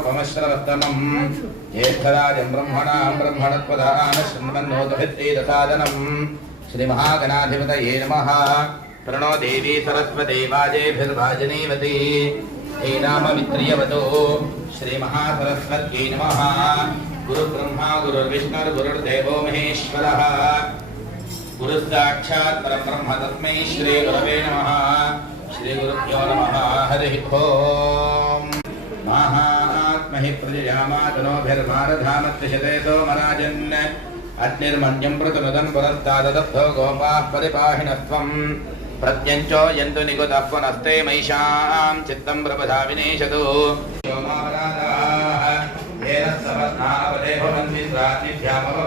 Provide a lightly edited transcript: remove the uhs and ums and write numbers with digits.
उपमश्रवत्तमम् ज्येष्ठराजं ब्रह्मणां ब्रह्मणत्वदान शृण्वन्नोतभित्तेदसादनम् श्रीमहागणाधिपतये नमः। प्रणो देवी सरस्वती वाजेभिर्वाजनीवती एनाममित्रियवतो श्रीमहासरस्वत्यै नमः। गुरुब्रह्मा गुरुर्विष्णुर्गुरुर्देवो महेश्वरः गुरुस्साक्षात् परब्रह्म तस्मै श्रीगुरवे नमः। श्रीगुरुभ्यो नमः। हरिः ओम्। महात्महि प्रजयामातनोभिर्भारधामत्रिशते सोमराजन् अग्निर्मन्यं पृतनुदन् पुरस्ताददब्धो गोपाः परिपाहिनस्त्वम् प्रत्यञ्चो यन्तु निकुतः पुनस्ते महिषां चित्तं प्रपदा विनेशतु। सोमावरादाः येन सपत्नावदे भवन्ति प्रातिभ्यामव